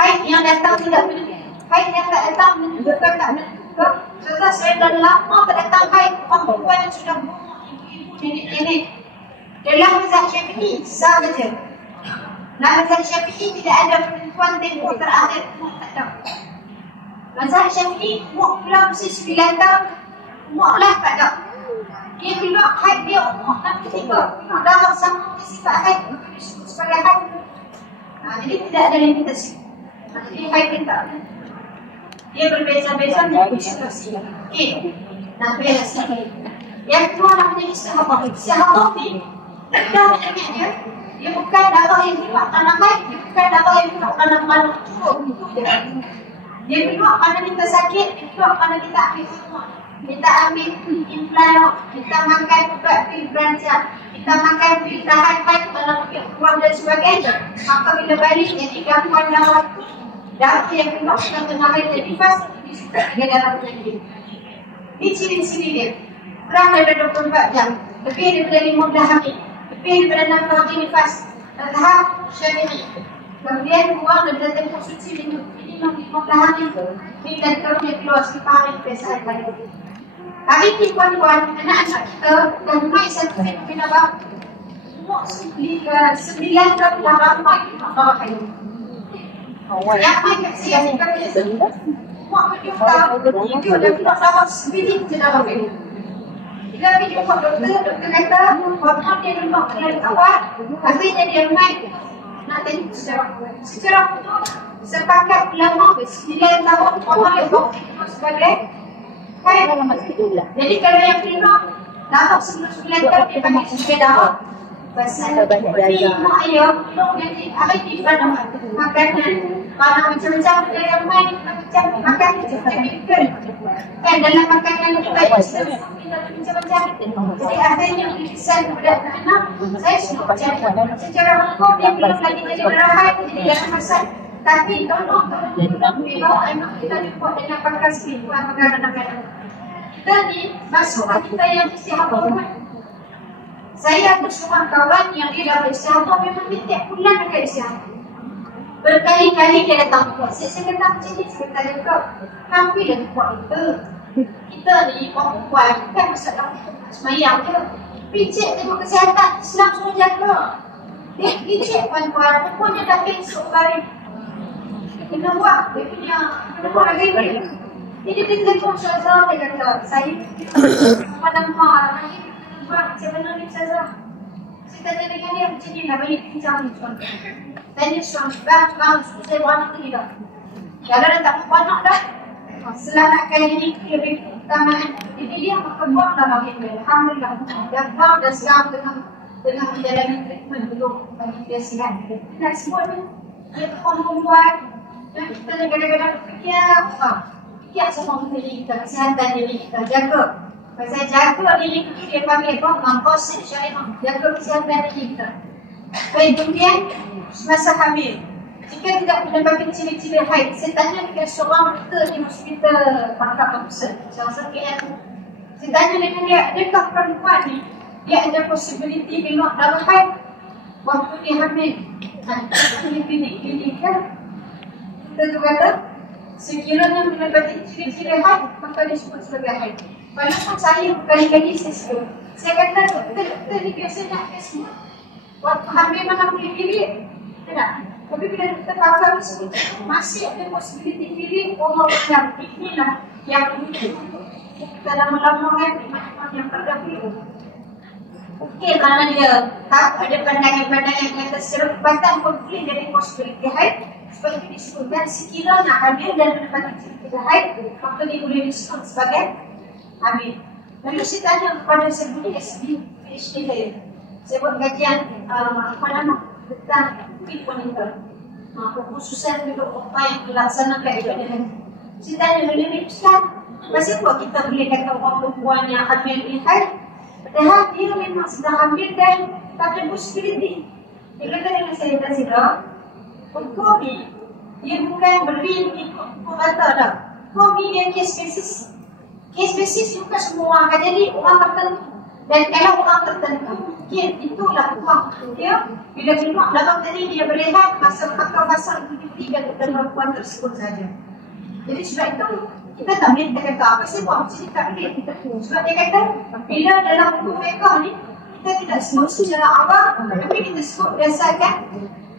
Haid yang datang tidak menentu. Haid yang tak datang menunjukkan tak menentu. Setelah saya dah lama tak datang haid, orang perempuan yang sudah berumur, ibu-ibu, nenek-nenek. Dalam mazhab Syafi'i sah saja. Dalam mazhab Syafi'i tidak ada penentuan tempoh terakhir, tak ada. Mazhab Syafi'i umur pula mesti 9 tahun, umur lah tak ada. Dia keluar haid dia umur 63. Darah sama sifat haid disebut sebagai haid. Jadi tidak ada limitasi. Jadi haid dia tak. Dia berbeza-beza menjadi situasi. Okey. Nah, beza sikit. Yang kedua namanya istihadah. Istihadah ni darah dia. Dia bukan darah yang keluar kerana haid, dia bukan darah yang keluar kerana mana cukup. Dia keluar kerana kita sakit, dia keluar kerana kita ambil hormon. Kita ambil implan, kita makan ubat pil beransang, kita makan pil tahan haid dalam ruang dan sebagainya. Maka bila balik jadi gangguan darah itu, darah yang keluar tengah haid jadi fast, disebut dengan darah penyakit. Ini ciri-ciri dia. Kurang daripada 24 jam, lebih daripada 15 hari, lebih daripada 6 hari nifas. Tahap Syafi'i. Kemudian kurang daripada tempoh suci minggu. Ini 15 hari. Ini dan terus dia keluar sekitar hari kebiasaan kali. Hari ini puan-puan, anak-anak kita dah mulai satu fenomena baru. Umur 9 tahun dah ramai darah haid. Yang main kat sini kata umur 7 tahun, dia dah keluar darah 9 je darah haid. Bila pergi jumpa doktor kata hormon dia lemah dari awal, akhirnya dia main nak tengok secara betul sepakat ulama 9 tahun orang yang berfirman sebagai haid. Jadi kalau yang kelima darah sebelum 9 tahun dia panggil sebagai darah pasal ini mak ayah belum jadi hari ni pada makanan mana macam-macam benda yang main macam makan macam-macam kan dalam makanan kita macam-macam. Jadi akhirnya kesan kepada anak-anak saya suruh macam secara hukum dia belum lagi jadi darah haid, jadi jangan masak. Tapi tolong bawa anak kita dibuat dengan pakai spin buat makanan-makanan. Kita ni masuk kita yang istihadah. Saya ada seorang kawan yang dia dah beristihadah, memang dia tiap bulan akan istihadah. Berkali-kali dia datang buat. Saya kata macam ni, saya kata dia hampir dah buat kita. Kita ni perempuan bukan masalah semayang je. Picit tengok kesihatan Islam suruh jaga. Dia picit puan-puan, perempuan dia dah besok balik. Kena buat, dia punya kena buat lagi. Jadi dia telefon Syazah, dia kata, saya pada mak, nanti buat macam mana ni Syazah. Saya tanya dengan dia, macam ni lah, balik bincang ni tuan. Tanya suami, bang, saya beranak ni dah. Kalau dah tak mau anak dah, selamatkan diri lebih keutamaan diri dia, maka buang dah bagi dia. Alhamdulillah. Dan buang dah sekarang tengah menjalani treatment belum bagi dia sihat. Nak sebut ni, dia perempuan, dan kita kadang-kadang fikir sama diri kita, kesihatan diri kita, jaga. Pasal jaga diri kita, dia panggil apa? Mengkosik syariah, jaga kesihatan diri kita. Baik, kemudian masa hamil. Jika tidak mendapatkan ciri-ciri haid, saya tanya dengan seorang doktor di hospital Pangkal Pusat, salah satu KL. Saya tanya dengan dia, adakah perempuan ni dia ada possibility keluar darah haid waktu dia hamil? Klinik kan? Kita tu kata, sekiranya mendapatkan ciri-ciri haid, maka disebut sebagai haid. Walaupun saya berkali-kali saya sebut, saya kata doktor ni biasanya ada semua. Waktu hamil mana boleh pilih? Tidak. Tapi bila kita pakar masih ada posibiliti pilih umur yang inilah yang kita lama-lama kan yang terdahulu. Okey, kerana dia tak ada pandangan-pandangan yang kata serempatan konflik dari posibiliti haid, seperti disebutkan sekiranya hamil dan mendapatkan posibiliti haid, maka dia boleh disebut sebagai hamil. Lalu saya tanya kepada sebelum PhD saya. Saya buat kajian tentang fit wanita, khususan untuk apa yang dilaksanakan ibadah haji. Saya tanya oleh Islam, masih apa kita boleh kata orang perempuan yang hamil ni haid? Padahal dia memang sedang hamil dan tak ada posibiliti. Dia kata dengan saya, Nazira, hukum ni dia bukan beri ikut hukum rata dah. Hukum ni dia case basis. Case basis bukan semua orang akan jadi orang tertentu. Dan kalau orang tertentu mungkin itulah ruang dia. Bila keluar dalam tadi dia berehat masa akal basar tiba-tiba dan perempuan tersebut saja. Jadi sebab itu kita tak boleh kata apa sih buat macam ni, tak boleh. Sebab dia kata bila dalam hukum mereka ni kita tidak sebut secara awam, tapi kita sebut berdasarkan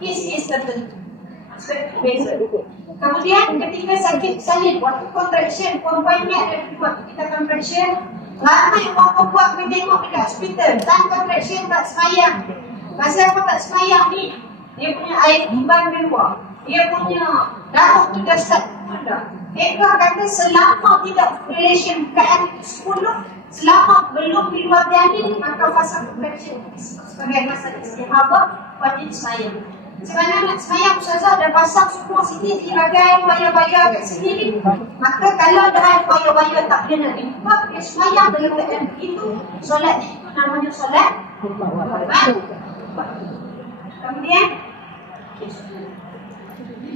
kes-kes tertentu. Beza. Kemudian ketika sakit salin waktu contraction, perempuan ni ada waktu kita contraction, ramai orang perempuan pergi tengok dekat hospital, time contraction tak semayang. Pasal apa tak semayang ni? Dia punya air timbang keluar, dia punya darah tu dah start rendah. Mereka kata selama tidak relation keadaan itu 10, selama belum keluar janin, maka fasa contraction sebagai masa istihadah wajib semayang. Sebenarnya nak semayang Ustazah dah pasang semua sini sebagai bayar-bayar kat sini. Maka kalau dah bayar-bayar tak boleh nak dibuka, dia semayang dalam keadaan begitu. Solat itu namanya solat.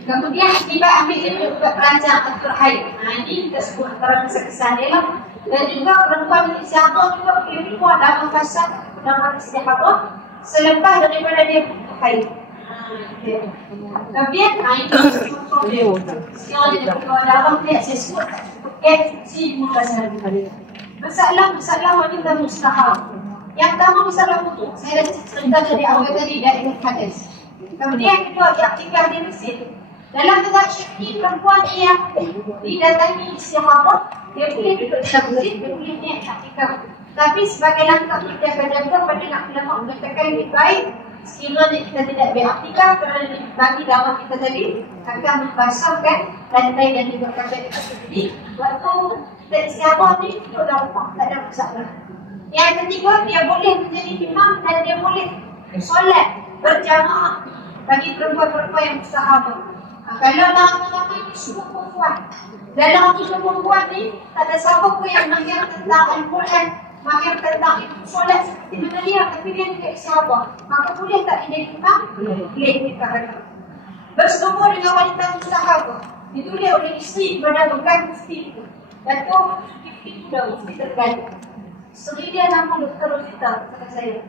Kemudian tiba ambil ilmu perancang atur haid. Ini kita sebut antara kisah-kisah dia lah. Dan juga perempuan istihadah juga boleh keluar dalam fasa dalam istihadah selepas daripada dia haid. Kemudian itu contoh dia. Sekarang dia keluar darah dia saya sebut FC masalah wanita mustahab. Yang pertama masalah wudu. Saya dah cerita dari awal tadi dari hadis. Kemudian kedua i'tikaf di masjid. Dalam mazhab Syafi'i perempuan yang didatangi istihadah dia boleh duduk dalam masjid, dia boleh i'tikaf. Tapi sebagai langkah kita akan jaga pada nak ulama mengatakan lebih baik sekiranya kita tidak beraktikaf kerana bagi darah kita tadi akan membasahkan lantai dan juga kaca kita sendiri. Waktu kita istihadah ni duduk dalam rumah, tak ada masalah. Yang ketiga, dia boleh menjadi imam dan dia boleh solat berjamaah bagi perempuan-perempuan yang mustahadah. Kalau dalam ini semua perempuan, dalam tiga perempuan ni tak ada siapa pun yang mahir tentang Al-Quran, mahir tentang solat seperti mana dia, tapi dia tidak istihadah. Maka boleh tak dia imam? Boleh dikatakan. Bersetubuh dengan wanita mustahadah ditulis oleh isteri kepada bukan mufti itu. Datuk mufti itu dah mufti terbaik. Isteri dia nama Dr. Rosita, kata saya.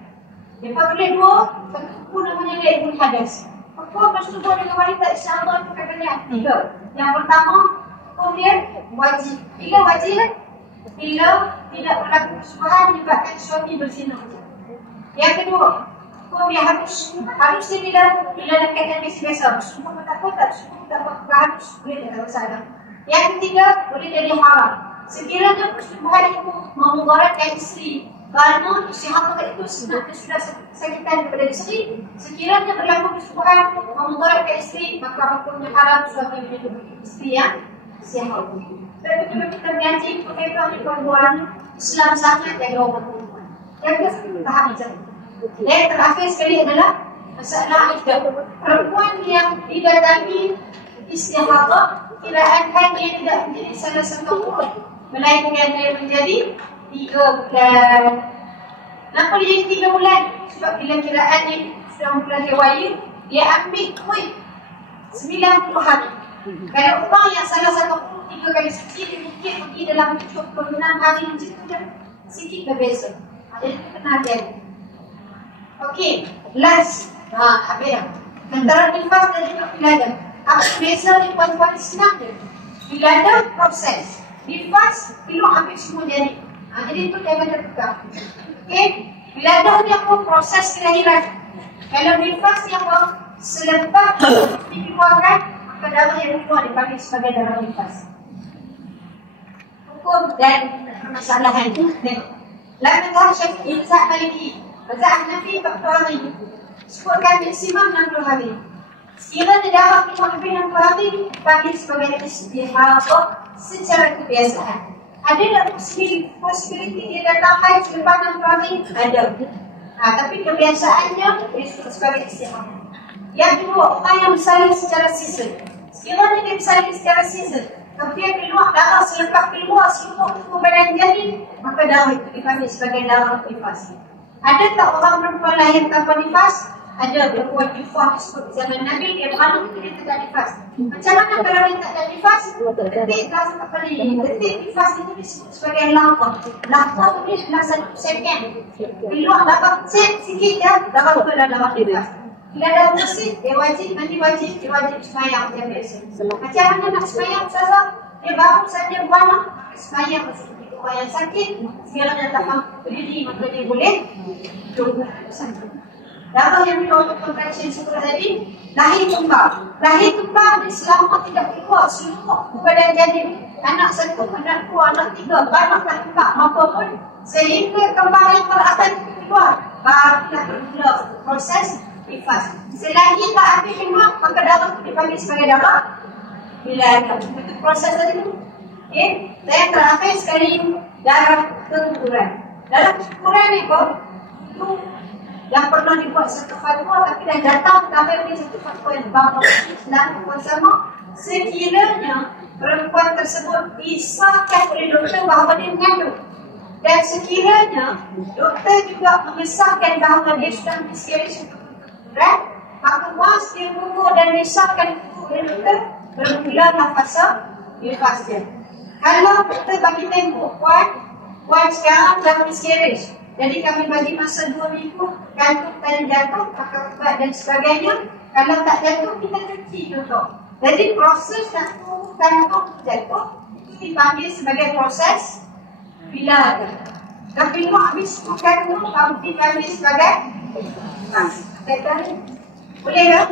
Lepas tulis dua, satu buku namanya dia Ibn Hadas. Hukum bersetubuh dengan wanita istihadah itu katanya tiga. Yang pertama, hukum dia wajib. Bila wajib? Bila tidak berlaku persubahan menyebabkan suami berzina. Yang kedua, hukum dia harus dia bila ada keadaan biasa. Sumpah tak apa, tak sumpah tak apa, harus boleh tak masalah. Yang ketiga, boleh jadi haram. Sekiranya persubahan itu memudaratkan isteri kerana istihadah itu sebenarnya sudah sakitan kepada isteri, sekiranya berlaku persubahan memudaratkan isteri, maka hukumnya haram suami menjadi isteri yang istihadah. Dan ketika kita mengaji perkaitan di perempuan, Islam sangat jaga orang perempuan. Jaga tahap macam itu. Dan terakhir sekali adalah masalah iddah. Perempuan yang didatangi istihadah, kiraan haidnya tidak menjadi salah satu hukum, melainkan dia menjadi 3 bulan. Kenapa dia jadi 3 bulan? Sebab bila kiraan ni sudah bulan Raya, dia ambil kuih 90 hari. Kalau orang yang salah satu 3 kali suci, dia mungkin pergi dalam 76 hari macam tu dah sikit berbeza. Jadi kena hati-hati. Okey, last. Habis dah. Antara nifas dan juga piladah. Apa beza ni puan-puan Islam dia? Piladah proses. Nifas keluar ambil semua jari. Jadi itu jangan terbuka. Okey, piladah ni apa? Proses kelahiran. Kalau nifas ni apa? Selepas dikeluarkan, maka darah yang keluar dipanggil sebagai darah nifas. Hukum dan permasalahan itu. Lain mazhab Syafi'i, mazhab Maliki, mazhab Hanafi 40 hari. Sebutkan maksimum 60 hari. Sekiranya darah keluar lebih 60 hari, dipanggil sebagai istihadah secara kebiasaan. Ada tak possibility dia datang haid selepas 60 hari? Ada. Tapi kebiasaannya disebut sebagai istihadah. Yang kedua, orang yang bersalin secara season. Sekiranya dia bersalin secara season, kemudian keluar darah selepas keluar seluruh tubuh badan janin, maka darah itu dipanggil sebagai darah nifas. Ada tak orang perempuan lahir tanpa nifas? ada perempuan nifas seperti zaman Nabi, dia beranak dia tak nifas. Macam mana kalau dia tak ada nifas? Detik dah tak boleh. Detik nifas itu disebut sebagai laqah. Laqah ni adalah 1 second. Bila dapat set sikit dia, dah masuk dalam nifas. Bila dah bersih, dia wajib mandi wajib, dia wajib sembahyang macam biasa. Macam mana nak sembahyang Ustazah? Dia baru saja beranak, sembahyang seperti orang yang sakit, segalanya tak mampu berdiri, maka dia boleh tunggu sakit. Darah yang minum untuk contraction seperti tadi, lahir tumbang. Lahir tumbang selama tidak keluar seluruh badan janin. Anak 1, anak 2, anak 3, banyaklah tumbang. Maupun sehingga kembang yang terakhir keluar, barulah bermula proses nifas. Selagi tak habis minum, maka darah itu dipanggil sebagai darah wilayah. Itu proses tadi. Okay. Dan terakhir sekali, darah keguguran. Dalam keguguran ni pun, itu yang pernah dibuat satu fatwa tapi dah datang terakhir ni satu fatwa yang bagus dan bersama sekiranya perempuan tersebut disahkan oleh doktor bahawa dia mengandung dan sekiranya doktor juga mengesahkan bahawa dia sudah miscarriage untuk keguguran, maka once dia gugur dan disahkan oleh doktor, bermulalah fasa nifas dia. Kalau doktor bagi tempoh, puan sekarang dah miscarriage, jadi kami bagi masa 2 minggu, gantung tadi jatuh, pakai ubat dan sebagainya. Kalau tak jatuh, kita cuci contoh. Jadi proses gantung jatuh, itu dipanggil sebagai proses wiladah. Tapi nak habis gantung, kamu dipanggil sebagai boleh tak? Boleh?